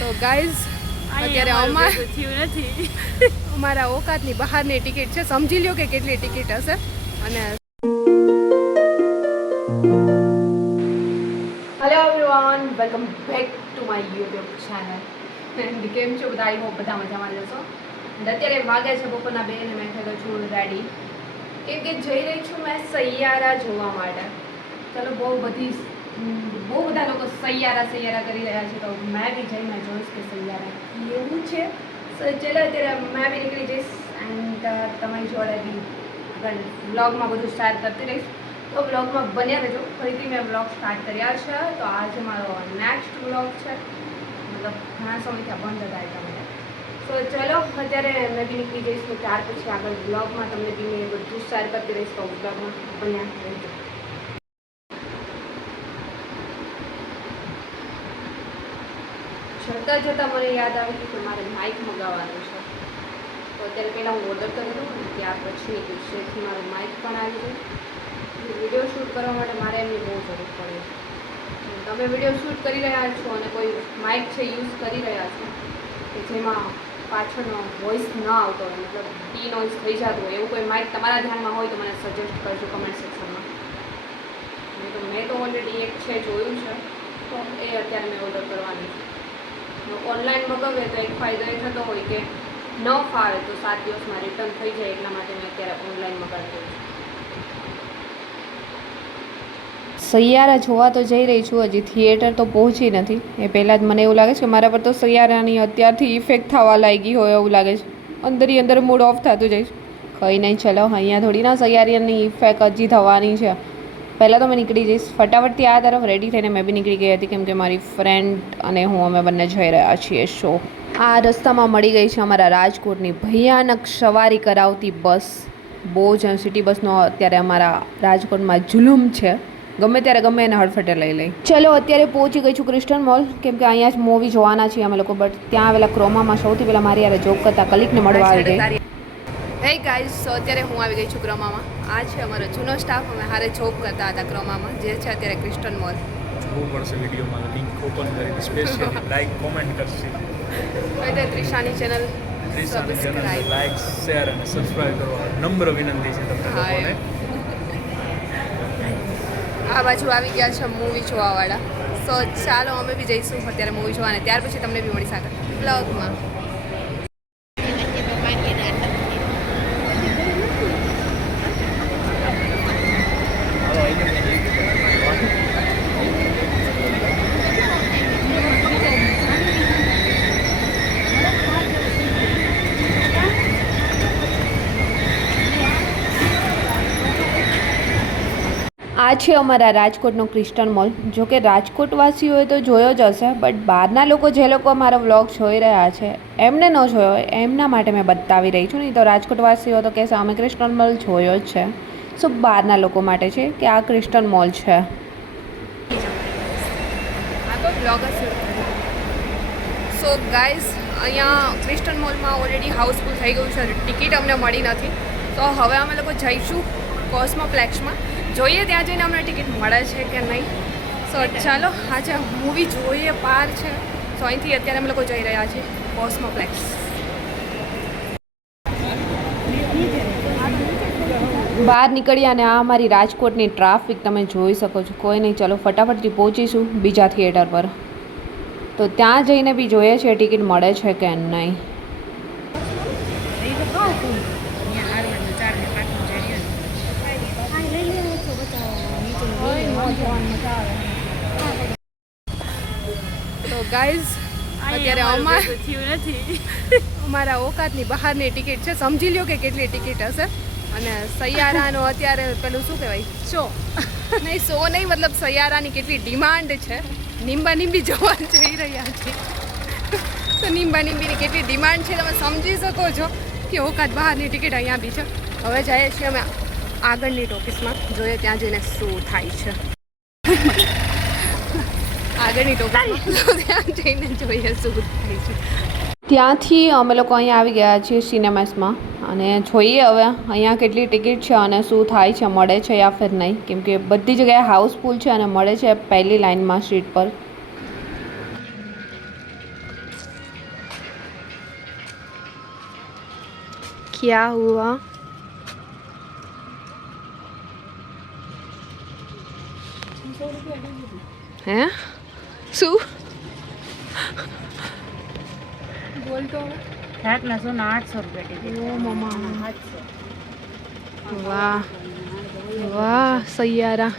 તો ગાઈઝ અત્યારે અમારા ઓકાતની બહારની ટિકિટ છે. સમજી લ્યો કે કેટલી ટિકિટ હશે. અને hello everyone, welcome back to my YouTube channel. And કેમ છો બધા? આઈ હોપ બધા મજામાં જશો. અને અત્યારે વાગે છે બપોરના 2 અને મેં થયેલો છું રેડી, કેમ કે જઈ રહી છું મેં સૈયારા જોવા માટે. ચલો બહુ બધા લોકો સૈયારા કરી રહ્યા છે, તો મેં બી જઈને જોઈશ કે સૈયારા કેવું છે. સો ચલો અત્યારે મેં બી નીકળી જઈશ એન્ડ તમારી જોડે બી આગળ વ્લોગમાં બધું શેર કરતી રહીશ. તો વ્લોગમાં બન્યા રહેજો. ફરીથી મેં વ્લોગ સ્ટાર્ટ કર્યા છે, તો આજે મારો નેક્સ્ટ વ્લોગ છે. મતલબ ઘણા સમયથી આ બંધ હતા એટલા માટે. સો ચલો અત્યારે મેં બી નીકળી જઈશ. તો ત્યાર પછી આગળ વ્લોગમાં તમને બી મેં બધું શેર કરતી રહીશ. તો વ્લોગમાં બન્યા રહેજો. જતાં મને યાદ આવી કે મારે માઇક મંગાવવાનું છે. તો અત્યારે પહેલાં હું ઓર્ડર કરી દઉં અને ત્યાર પછી ગુસ્સેથી મારું માઇક પણ આવી જાય. વિડીયો શૂટ કરવા માટે મારે એમની બહુ જરૂર પડે છે. તમે વિડીયો શૂટ કરી રહ્યા છો અને કોઈ માઇક છે યુઝ કરી રહ્યા છો કે જેમાં પાછળનો વોઇસ ન આવતો હોય, મતલબ ડી નોઇઝ થઈ જતું હોય, એવું કોઈ માઇક તમારા ધ્યાનમાં હોય તો મને સજેસ્ટ કરજો કમેન્ટ સેક્શનમાં. મેં તો ઓલરેડી એક છે જોયું છે, તો એ અત્યારે મેં ઓર્ડર કરવાની છે. ઓનલાઈન મગાવીએ તો એક ફાયદો એ થતો હોય કે ન ફાવે તો 7 દિવસમાં રિટર્ન થઈ જાય, એટલા માટે મેં અત્યારે ઓનલાઈન મગાવી દઉં છું. સૈયારા જોવા તો જઈ રહી છું, હજી થિયેટર તો પહોંચી નથી. એ પહેલાં જ મને એવું લાગે છે કે મારા પર તો સૈયારાની અત્યારથી ઇફેક્ટ થવા લાગી હોય એવું લાગે છે. અંદર મૂડ ઓફ થતું જઈશ. કંઈ નહીં, ચલો અહીંયા થોડી ના સૈયારાની ઇફેક્ટ હજી થવાની છે. પહેલાં તો મેં નીકળી જઈશ ફટાફટથી. આ તરફ રેડી થઈને મેં બી નીકળી ગઈ હતી, કેમ કે મારી ફ્રેન્ડ અને હું અમે બંને જઈ રહ્યા છીએ શો. આ રસ્તામાં મળી ગઈ છે અમારા રાજકોટની ભયાનક સવારી કરાવતી બસ. બહુ જ સિટી બસનો અત્યારે અમારા રાજકોટમાં જુલુમ છે. ગમે ત્યારે ગમે એને હડફટે લઈ લઈ. ચલો અત્યારે પહોંચી ગઈ છું ક્રિસ્ટન મોલ, કેમ કે અહીંયા જ મૂવી જોવાના છીએ અમે લોકો. બટ ત્યાં આવેલા ક્રોમામાં સૌથી પહેલાં મારી યારે જોબ કરતા કલિકને મળવા આવી ગઈ. હે ગાઈઝ, સો અત્યારે હું આવી ગઈ છું ક્રોમામાં. આ છે અમારો જૂનો સ્ટાફ. અમે હારે જોબ કરતા હતા ક્રોમામાં, જે છે અત્યારે ક્રિસ્ટન મોલ. જોવું પડશે વિડીયોમાં, લિંક ઓપન કરીને સ્પેશિયલી લાઈક કોમેન્ટ કરશે. હવે ત્રિશાની ચેનલ સબસ્ક્રાઇબ, લાઈક, શેર અને સબસ્ક્રાઇબ કરવા નમ્ર વિનંતી છે તમને લોકોને. આ બાજુ આવી ગયા છે મૂવી જોવાવાળા. સો ચાલો અમે બી જઈશું અત્યારે મૂવી જોવા, અને ત્યાર પછી તમને બી મળી શકે બ્લોગમાં. આ છે અમારા રાજકોટનો ક્રિસ્ટન મોલ. જો કે રાજકોટવાસીઓએ તો જોયો જ હશે, બટ બહારના લોકો જે લોકો મારો વ્લોગ જોઈ રહ્યા છે એમને ન જોયો હોય એમના માટે મેં બતાવી રહી છું. નહીં તો રાજકોટવાસીઓ તો કહેશે અમે ક્રિસ્ટન મોલ જોયો જ છે. સો બહારના લોકો માટે છે કે આ ક્રિસ્ટન મોલ છે. આ તો વ્લોગ સો ગાઈઝ, અહીંયા ક્રિસ્ટન મોલમાં ઓલરેડી હાઉસફુલ થઈ ગયું છે. ટિકિટ અમને મળી નથી, તો હવે અમે લોકો જઈશું કોસ્મોપ્લેક્સમાં. જોઈએ ત્યાં જઈને અમને ટિકિટ મળે છે કે નહીં. સો ચાલો આજે મૂવી જોઈએ પાર છે. સો અહીંથી અત્યારે અમે લોકો જઈ રહ્યા છીએ કોસ્મોપ્લેક્સ. બહાર નીકળ્યા અને આ અમારી રાજકોટની ટ્રાફિક તમે જોઈ શકો છો. કોઈ નહીં, ચલો ફટાફટથી પહોંચીશું બીજા થિયેટર પર. તો ત્યાં જઈને બી જોઈએ છે ટિકિટ મળે છે કે નહીં. તો ગાઈઝ અત્યારે અમારા ઓકાતની બહારની ટિકિટ છે. સમજી લ્યો કે કેટલી ટિકિટ હશે. અને સૈયારાનો અત્યારે પેલું શું કહેવાય, શો નહીં, શો નહીં, મતલબ સૈયારાની કેટલી ડિમાન્ડ છે. નિંબા નિંબી જોવા જઈ રહ્યા છીએ, તો નિંબા નિંબીની કેટલી ડિમાન્ડ છે તમે સમજી શકો છો કે ઓકાત બહારની ટિકિટ અહીંયા બી છે. હવે જઈએ છીએ અમે આગળની ટોકીસમાં, જોઈએ ત્યાં જઈને શું થાય છે. આગળની ટોકીસમાં ત્યાં જઈને જોઈએ શું થાય છે. ત્યાંથી અમે લોકો અહીંયા આવી ગયા છીએ સિનેમાસમાં, અને જોઈએ હવે અહીંયા કેટલી ટિકિટ છે અને શું થાય છે, મળે છે યા ફિર નહીં. કેમ કે બધી જગ્યાએ હાઉસફુલ છે અને મળે છે પહેલી લાઇનમાં સીટ પર. क्या हुआ? હે શું બોલતો થાકના સોના 800 રૂપિયા ટિકિટ. ઓ મમ્મા 800. વાહ વાહ સૈયારા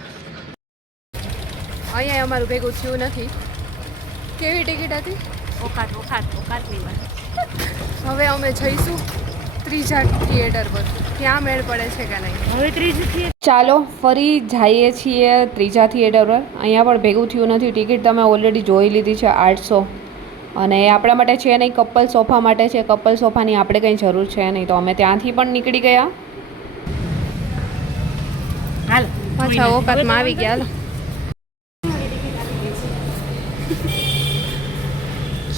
અહીંયા અમારું ભેગું થયું નથી. કેવી ટિકિટ હતી? ઓકાતની વાત. હવે અમે જઈશું ત્રીજા થિયેટર પર. ત્યાં મેળ પડે છે કે નહીં. હવે ત્રીજી ચાલો ફરી જઈએ છીએ ત્રીજા થિયેટર પર. અહીંયા પણ ભેગું થયું નથી. ટિકિટ તમે ઓલરેડી જોઈ લીધી છે 800 અને આપણા માટે છે નહીં, કપલ સોફા માટે છે. કપલ સોફાની આપણે કંઈ જરૂર છે નહીં, તો અમે ત્યાંથી પણ નીકળી ગયા. હાલ પાછા ઓકાતમાં આવી ગયા. હાલો.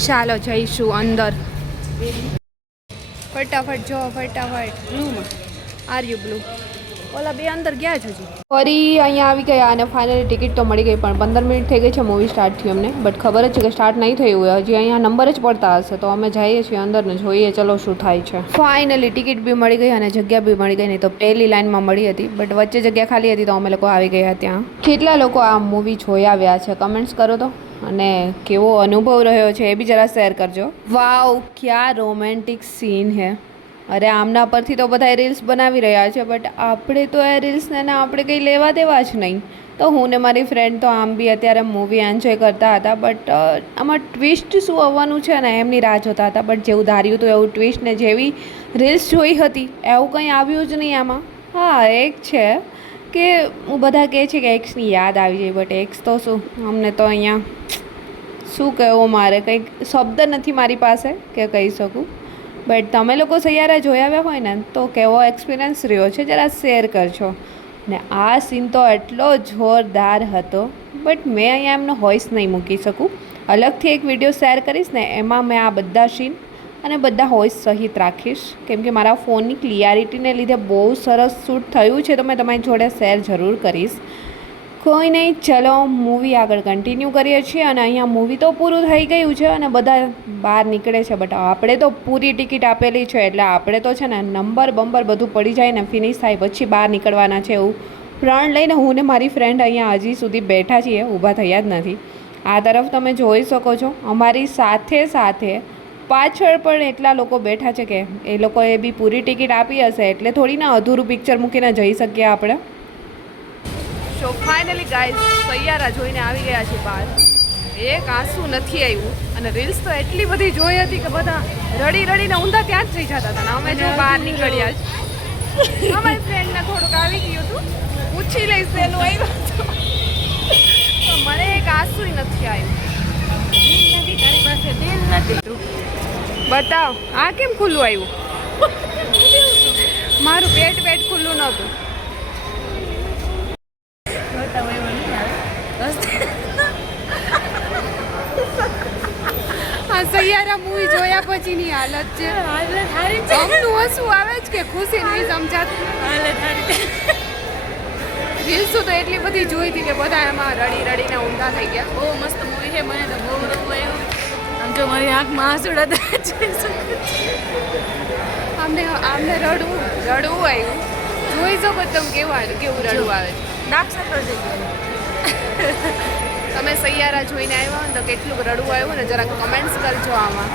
ચાલો જઈશું અંદર. ફટાફટ જો ફટાફટ. બ્લુમાં આર યુ બ્લુ? ઓલા બે અંદર ગયા છે હજી. ફરી અહીંયા આવી ગયા અને ફાઇનલી ટિકિટ તો મળી ગઈ, પણ 15 મિનિટ થઈ ગઈ છે મૂવી સ્ટાર્ટ થયું અમને. બટ ખબર જ છે કે સ્ટાર્ટ નહીં થયું હોય. હજી અહીંયા નંબર જ પડતા હશે, તો અમે જઈએ છીએ અંદર ને જોઈએ ચલો શું થાય છે. ફાઇનલી ટિકિટ બી મળી ગઈ અને જગ્યા બી મળી ગઈ. નહીં તો પહેલી લાઇનમાં મળી હતી, બટ વચ્ચે જગ્યા ખાલી હતી તો અમે લોકો આવી ગયા ત્યાં. કેટલા લોકો આ મૂવી જોઈ આવ્યા છે કમેન્ટ્સ કરો તો, અને કેવો અનુભવ રહ્યો છે એ બી જરા શેર કરજો. વાવ ક્યાં રોમેન્ટિક સીન હે. અરે આમના પરથી તો બધા રીલ્સ બનાવી રહ્યા છે, બટ આપણે તો એ રીલ્સને ના આપણે કંઈ લેવા દેવા જ નહીં. તો હું ને મારી ફ્રેન્ડ તો આમ બી અત્યારે મૂવી એન્જોય કરતા હતા, બટ આમાં ટ્વિસ્ટ શું આવવાનું છે ને એમની રાહ જોતા હતા. બટ જેવું ધાર્યું હતું એવું ટ્વિસ્ટ ને જેવી રીલ્સ જોઈ હતી એવું કંઈ આવ્યું જ નહીં આમાં. હા એક છે કે બધા કહે છે કે એક્સની યાદ આવી જાય, બટ એક્સ તો શું, અમને તો અહીંયા શું કહેવું, મારે કંઈક શબ્દ નથી મારી પાસે કે કહી શકું. બટ તમે લોકો સૈયારા જોઈ આવ્યા હોય ને તો કેવો એક્સપિરિયન્સ રહ્યો છે જરા શેર કરજો. ને આ સીન તો એટલો જોરદાર હતો, બટ મેં અહીંયા એમનો વોઇસ નહીં મૂકી શકું. અલગથી એક વિડીયો શેર કરીશ ને એમાં મેં આ બધા સીન અને બધા વોઇસ સહિત રાખીશ, કેમ કે મારા ફોનની ક્લિયરિટીને લીધે બહુ સરસ શૂટ થયું છે, તો મેં તમારી જોડે શેર જરૂર કરીશ. કોઈ નહીં, ચલો મૂવી આગળ કન્ટિન્યુ કરીએ છીએ. અને અહીંયા મૂવી તો પૂરું થઈ ગયું છે અને બધા બહાર નીકળે છે, બટ આપણે તો પૂરી ટિકિટ આપેલી છે એટલે આપણે તો છે ને નંબર બધું પડી જાય ને ફિનિશ થાય પછી બહાર નીકળવાના છે. એવું પ્રણ લઈને હું ને મારી ફ્રેન્ડ અહીંયા હજી સુધી બેઠા છીએ, ઊભા થયા જ નથી. આ તરફ તમે જોઈ શકો છો અમારી સાથે પાછળ પણ એટલા લોકો બેઠા છે કે એ લોકોએ બી પૂરી ટિકિટ આપી હશે, એટલે થોડી ના અધૂરું પિક્ચર મૂકીને જઈ શકીએ આપણે. સો ફાઇનલી ગાઈઝ સૈયારા જોઈને આવી ગયા છે બહાર. એક આંસુ નથી આવ્યું અને રીલ્સ તો એટલી બધી જોઈ હતી કે બધા રડીને ઊંધા ત્યાં જ જઈ જતા હતા. અમે જો બહાર નીકળ્યા જ અમારી ફ્રેન્ડને થોડુંક આવી ગયું હતું, પૂછી લઈશ એનું આવ્યું તો મને એક આંસુ નથી આવ્યું. તારી પાસે દિલ નથી. બતાવ આ કેમ ખુલ્લું આવ્યું? મારું પેટ ખુલ્લું નહોતું. આ સૈયારા મૂવી જોયા પછીની હાલત છે. ગમનું હસવું આવે જ કે ખુશી નહીં સમજાતું. રીલ્સો તો એટલી બધી જોઈ હતી કે બધા એમાં રડીને ઊંધા થઈ ગયા. બહુ મસ્ત મૂવી છે, મને તો બહુ રડવું આવ્યું. આમ જો મારી આંખમાં આંસુડા આમને રડવું આવ્યું. જોઈ શકો તમે કેવું રડવું આવે છે. ડાર્ક સર્કલ થઈ ગયો. તમે સૈયારા જોઈને આવ્યા હોય તો કેટલું રડવું આવ્યું ને જરાક કમેન્ટ્સ કરજો આમાં.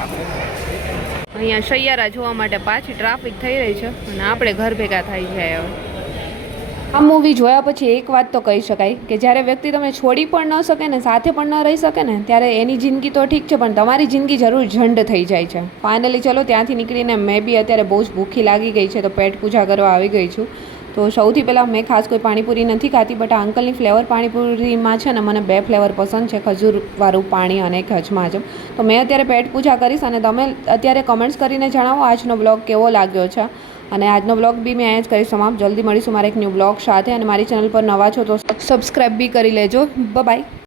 અહીંયા સૈયારા જોવા માટે પાછી ટ્રાફિક થઈ રહી છે અને આપણે ઘર ભેગા થઈ જાય. હવે આ મૂવી જોયા પછી એક વાત તો કહી શકાય કે જ્યારે વ્યક્તિ તમે છોડી પણ ન શકે ને સાથે પણ ન રહી શકે ને ત્યારે એની જિંદગી તો ઠીક છે, પણ તમારી જિંદગી જરૂર ઝંડ થઈ જાય છે. ફાઇનલી ચલો ત્યાંથી નીકળીને મેં બી અત્યારે બહુ જ ભૂખી લાગી ગઈ છે, તો પેટ પૂજા કરવા આવી ગઈ છું. તો સૌથી પહેલાં મેં ખાસ કોઈ પાણીપુરી નથી ખાતી, બટ આ અંકલની ફ્લેવર પાણીપુરીમાં છે ને મને 2 ફ્લેવર પસંદ છે, ખજૂરવાળું પાણી અને એક હજમાજમ. તો મેં અત્યારે પેટ પૂજા કરીશ અને તમે અત્યારે કમેન્ટ્સ કરીને જણાવો આજનો બ્લોગ કેવો લાગ્યો છે. અને આજનો બ્લોગ બી મેં અહીંયા જ કરીશ સમાપ્ત. જલ્દી મળીશું મારા એક ન્યૂ બ્લોગ સાથે, અને મારી ચેનલ પર નવા છો તો સબસ્ક્રાઈબ બી કરી લેજો. બાય.